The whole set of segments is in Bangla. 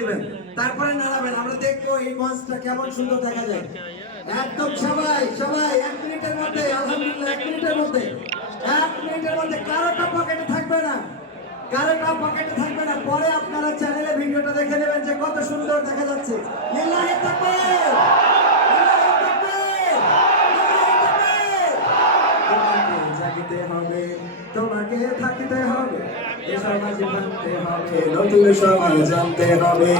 দিবেন। তারপরে নাড়াবেন। আমরা দেখব এই মঞ্চটা কেমন সুন্দর দেখা যায়। একদম সবাই সবাই, এক মিনিটের মধ্যে এক মিনিটের মধ্যে। এক মিনিটের মধ্যে কারোটা পকেটে থাকবে না। কারোটা পকেটে থাকবে না, পরে আপনারা চ্যানেলে ভিডিওটা দেখে নেবেন যে কত সুন্দর দেখা যাচ্ছে। লিল্লাহি তাকবীর হবে, তোমাকে থাকতে হবে জানতে হবে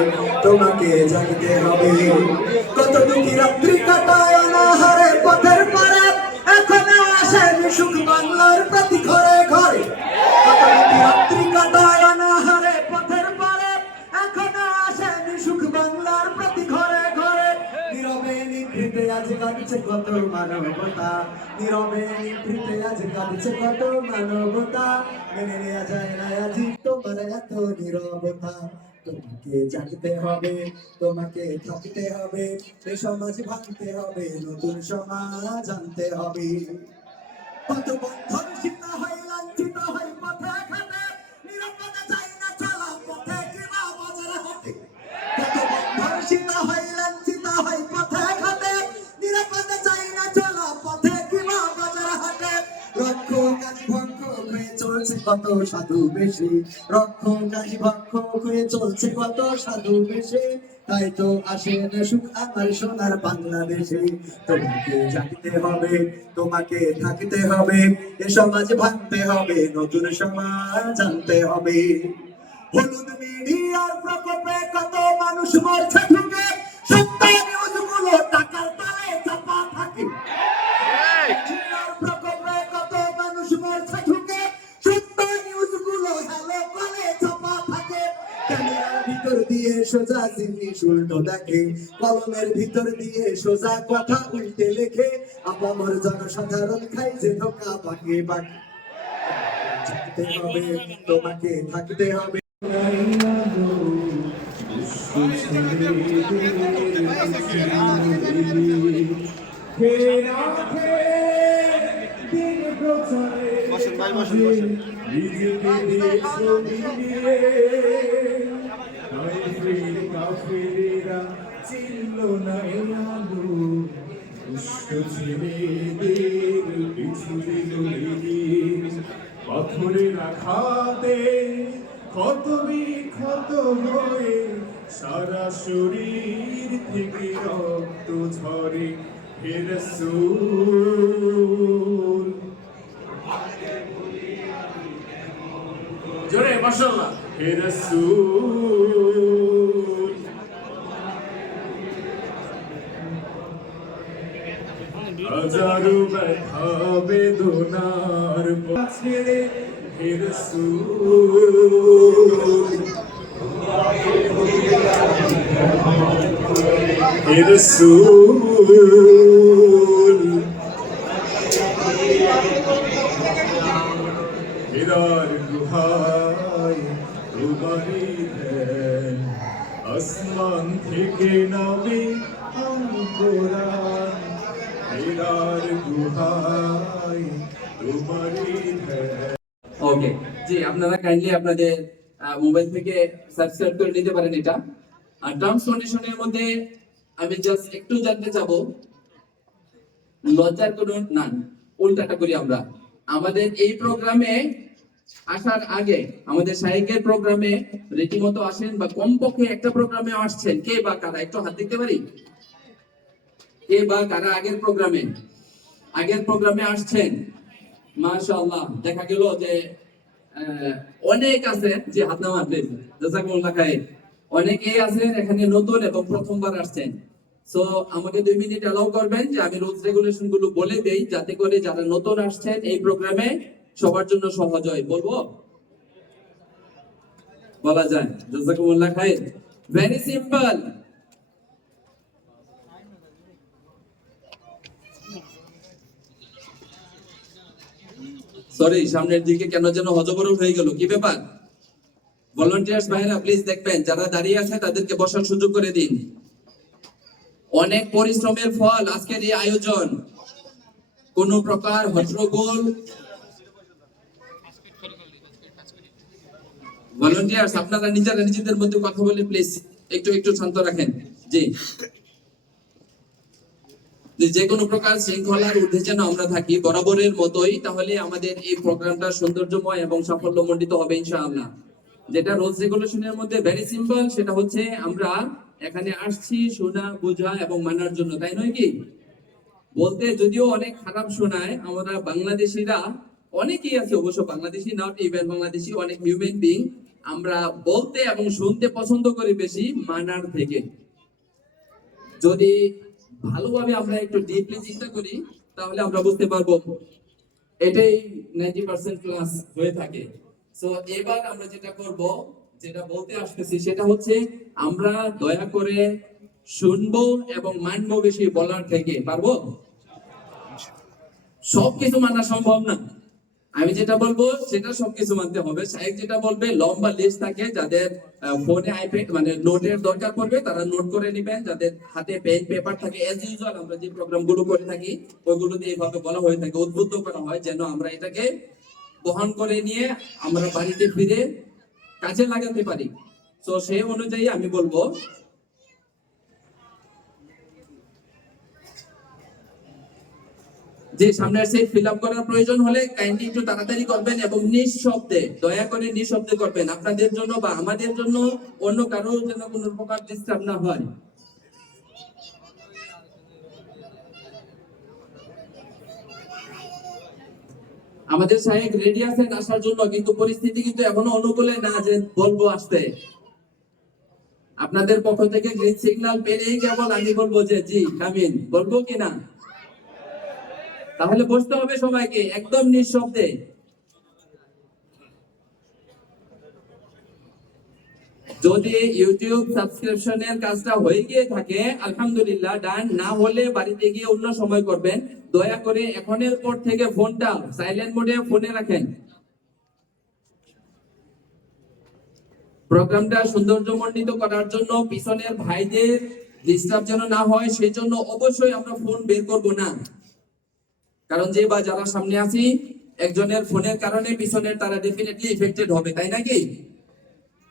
তোমাকে জাগিতে হবে। কত দুঃখী রাত্রি কাটায় অনাহারে পথের পারে, এখনও আসেনি সুখ বাংলার প্রতি কাঁদছে কত মানবতা। নীরবে নিভৃতে আজ কাঁদছে কত মানবতা। মেনে নেওয়া যায় না আজি তোমার এত নীরবতা। তোমাকে জানতে হবে, তোমাকে থাকতে হবে। এ সমাজ ভাঙতে হবে, নতুন সমাজ আনতে হবে। কত বন্ধন সীতা হয় লাঞ্ছিত হয় কত সাধু বেশি? হয়ে চলছে কত সাধু বেশি? তাই তো সুখ আমার সোনার বাংলাদেশে। তোমাকে জানতে হবে, তোমাকে থাকতে হবে, এ সমাজ ভাঙতে হবে, নতুন সমাজ জানতে হবে। হলুদ মিডিয়ার প্রকোপে কত মানুষ মরছে ঠুকে? সত্য নিউজগুলো টাকার তালে চাপা থাকে। ভিতর দিয়ে সোজা জিনিস উল্টো দেখে কলমের ভিতর দিয়ে সোজা কথা উল্টে লেখে আপামর জনসাধারণ খাই যে ধোকা পাকে পাকে। থাকতে হবে তোমাকে থাকতে হবে। বসেন ভাই, বসেন, বসেন। চিনল না এই আলো দুষ্ট ছেলেদের পিছু দিল এগিয়ে। পাথরের আঘাতে ক্ষত বিক্ষত হয়ে সারা শরীর থেকে রক্ত ঝরে হে রসূল জোরে, মাশাআল্লাহ। হে রাসূল হীরার গুহায় তোমারই ধ্যান আসমান থেকে নামে অঙ্কুরান হীরার গুহায় তোমারই ধ্যান ওকে জি, আপনারা কাইন্ডলি আপনাদের মোবাইল থেকে সাবস্ক্রাইব করে নিতে পারেন এটা। আর টার্মস কন্ডিশনের মধ্যে আমি জাস্ট একটু জানতে লজ্জার কোনো না, উল্টাটা করি আমরা। আমাদের এই প্রোগ্রামে আসার আগে, আমাদের প্রোগ্রামে রীতিমতো আসেন বা কমপক্ষে একটা প্রোগ্রামে আসছেন কে বা কারা? একটু হাত দিতে পারি? কে বা কারা আগের প্রোগ্রামে আগের প্রোগ্রামে আসছেন। মাশাআল্লাহ, দেখা গেল যে অনেক আছে যে হাত আছেন এখানে নতুন এবং প্রথমবার আসছেন। সো আমাকে দুই মিনিট অ্যালাউ করবেন যে আমি রুলস রেগুলেশনগুলো বলে দেই, যাতে করে যারা নতুন আসছেন এই প্রোগ্রামে সবার জন্য সহজ হয়। বলব? বলা যায়। জাযাকুমুল্লাহ খাইর। ভেরি সিম্পল সরি সামনের দিকে কেন যেন হজবরল হয়ে গেল? কি ব্যাপার? ভলান্টিয়ার্স ভাইরা প্লিজ দেখবেন, যারা দাঁড়িয়ে আছে, তাদেরকে বসার সুযোগ করে দিন। অনেক পরিশ্রমের ফল আজকের এই আয়োজন। কোন প্রকার হট্টগোল ভলান্টিয়ার্স আপনারা নিজেরা নিজেদের মধ্যে কথা বলে প্লিজ একটু একটু শান্ত রাখেন। জি। যে কোনো প্রকার শৃঙ্খলার ঊর্ধ্বে যেন আমরা থাকি, বরাবরের মতোই তাহলে আমাদের এই প্রোগ্রামটা সৌন্দর্যময় এবং সাফল্যমণ্ডিত হবে ইনশাআল্লাহ। যেটা রোজ রেগুলেশনের মধ্যে ভেরি সিম্পল সেটা হচ্ছে আমরা এখানে আসছি শোনা, বোঝা এবং মানার জন্য, তাই নয় কি? বলতে যদিও অনেক খারাপ শোনায়, আমরা বাংলাদেশিরা অনেকেই আছে, অবশ্য বাংলাদেশি নট ইভেন বাংলাদেশি, অনেক হিউম্যান বিং আমরা বলতে এবং শুনতে পছন্দ করি বেশি মানার থেকে। যদি ভালোভাবে আমরা একটু ডিপলি চিন্তা করি, তাহলে আমরা বুঝতে পারব এটাই নাইনটি পার্সেন্ট ক্লাস হয়ে থাকে। সো এবার আমরা যেটা করব, যেটা বলতে আসতেছি, সেটা হচ্ছে আমরা দয়া করে শুনব এবং মানবো বেশি বলার থেকে। পারব? সবকিছু মানা সম্ভব না। আমি যেটা বলব, সেটা সবকিছু মানতে হবে। সাহেব যেটা বলবে, লম্বা লিস্ট থাকে যাদের ফোনে আইপ্যাড মানে নোটের দরকার পড়বে, তারা নোট করে নেবেন যাদের হাতে পেন পেপার থাকে এজ ইউজুয়াল আমরা যে প্রোগ্রামগুলো করে থাকি ওইগুলোতে এইভাবে বলা হয়ে থাকে, উদ্বুদ্ধ করা হয়, যেন আমরা এটাকে বহন করে নিয়ে আমরা বাড়িতে ফিরে কাজে লাগাতে পারি। তো সেই অনুযায়ী আমি বলব যে সামনের সিট ফিল আপ করার প্রয়োজন হলে কাইন্ডলি একটু তাড়াতাড়ি করবেন এবং নিঃশব্দে, দয়া করে নিঃশব্দে করবেন। আপনাদের জন্য বা আমাদের জন্য অন্য কারও যেন কোনো প্রকার ডিস্টার্ব না হয়। আমাদের সাহেব রেডি আছেন আসার জন্য, কিন্তু পরিস্থিতি কিন্তু এখনও অনুকূলে না যে বলব আসতে। আপনাদের পক্ষ থেকে গ্রিন সিগন্যাল পেলেই কেবল আমি বলব যে, জি কামিন বলব কিনা তাহলে বসতে হবে সবাইকে, একদম নিঃশব্দে। যদি ইউটিউব সাবস্ক্রিপশনের কাজটা হয়ে গিয়ে থাকে, আলহামদুলিল্লাহ, ডান। না হলে বাড়িতে গিয়ে অন্য সময় করবেন। দয়া করে এখনের পর থেকে ফোনটা সাইলেন্ট মোডে ফোনে রাখেন। প্রোগ্রামটা সৌন্দর্যমণ্ডিত করার জন্য পিছনের ভাইদের ডিস্টার্ব যেন না হয় সেই জন্য অবশ্যই আমরা ফোন বের করব না। কারণ যে বা যারা সামনে আছি একজনের ফোনের কারণে পিছনের তারা ডেফিনেটলি ইফেক্টেড হবে তাই নাকি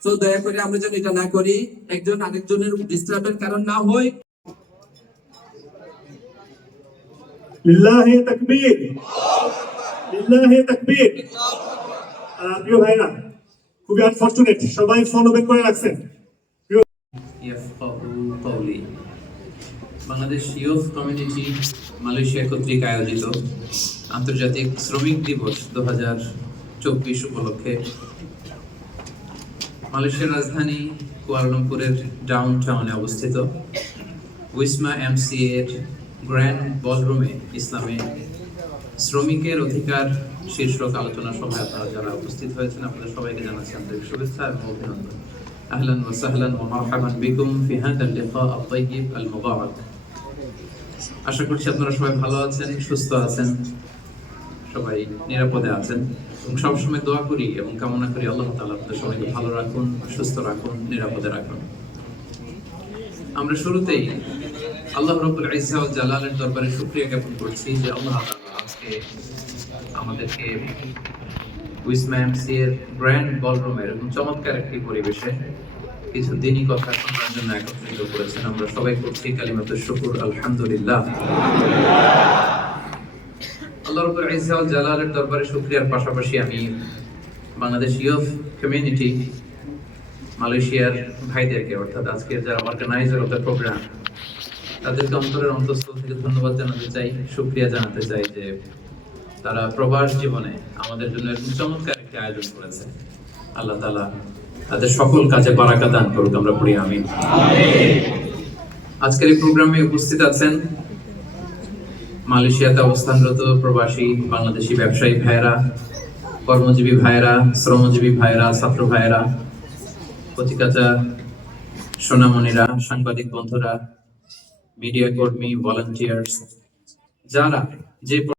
তো দয়া করে আমরা যেন এটা না করি একজন আরেকজনের ডিস্টার্বের কারণ না হয়। লিল্লাহে তাকবীর। লিল্লাহে তাকবীর। প্রিয় ভাইরা খুবই আনফরচুনেট সবাই ফোন ওপেন করে রাখছেন। ইয়াফকাহু কওলি। বাংলাদেশ ইউথ কমিউনিটি মালয়েশিয়া কর্তৃক আয়োজিত আন্তর্জাতিক শ্রমিক দিবস দু হাজার চব্বিশ উপলক্ষে মালয়েশিয়ার রাজধানী কুয়ালালামপুরের ডাউন টাউনে অবস্থিত উইসমা এমসি এর গ্র্যান্ড বলরুমে ইসলামে শ্রমিকের অধিকার শীর্ষক আলোচনা সভায় আপনারা যারা উপস্থিত হয়েছেন, আপনাদের সবাইকে জানাচ্ছি আন্তরিক শুভেচ্ছা এবং অভিনন্দন। সাহলান ওয়া মারহাবান বিকুম ফি হাদা লিকা আত-তাইয়িব আল-মুবারাক। আশা করছি আপনারা সবাই ভালো আছেন, সুস্থ আছেন, সবাই নিরাপদে আছেন। এবং সবসময় দোয়া করি এবং কামনা করি আল্লাহ তাআলা আপনাদের সবাইকে ভালো রাখুন, সুস্থ রাখুন, নিরাপদে রাখুন। আমরা শুরুতেই আল্লাহ রব্বুল ইজ্জা ওয়াল জালালের দরবারে শুকরিয়া জ্ঞাপন করছি যে আল্লাহ আজকে আমাদেরকে গ্র্যান্ড চমৎকার একটি পরিবেশে কিছু দিনই কথা শোনার জন্য একত্রিত করেছেন আমরা সবাই করছি কালিমাতুর শুকুর, আলহামদুলিল্লাহ। আল্লাহ জালালের দরবারে পাশাপাশি আমি বাংলাদেশ ইউথ কমিউনিটি মালয়েশিয়ার ভাইদেরকে, অর্থাৎ আজকের যারা অর্গানাইজার অফ দ্য প্রোগ্রাম তাদেরকে অন্তরের অন্তঃস্থল থেকে ধন্যবাদ জানাতে চাই, শুক্রিয়া জানাতে চাই যে তারা প্রবাস জীবনে আমাদের জন্য চমৎকার একটি আয়োজন করেছে। আল্লাহ তালা তাদের সকল কাজে বারাকা দান করুক, আমরা পড়ি আমি আজকের এই প্রোগ্রামে উপস্থিত আছেন মালয়েশিয়াতে অবস্থানরত প্রবাসী বাংলাদেশি ব্যবসায়ী ভাইয়েরা, কর্মজীবী ভাইয়েরা, শ্রমজীবী ভাইয়েরা, ছাত্র ভাইয়েরা পত্রিকাটা সোনামণিরা, সাংবাদিক বন্ধুরা, মিডিয়া কর্মী ভলান্টিয়ার্স যারা যে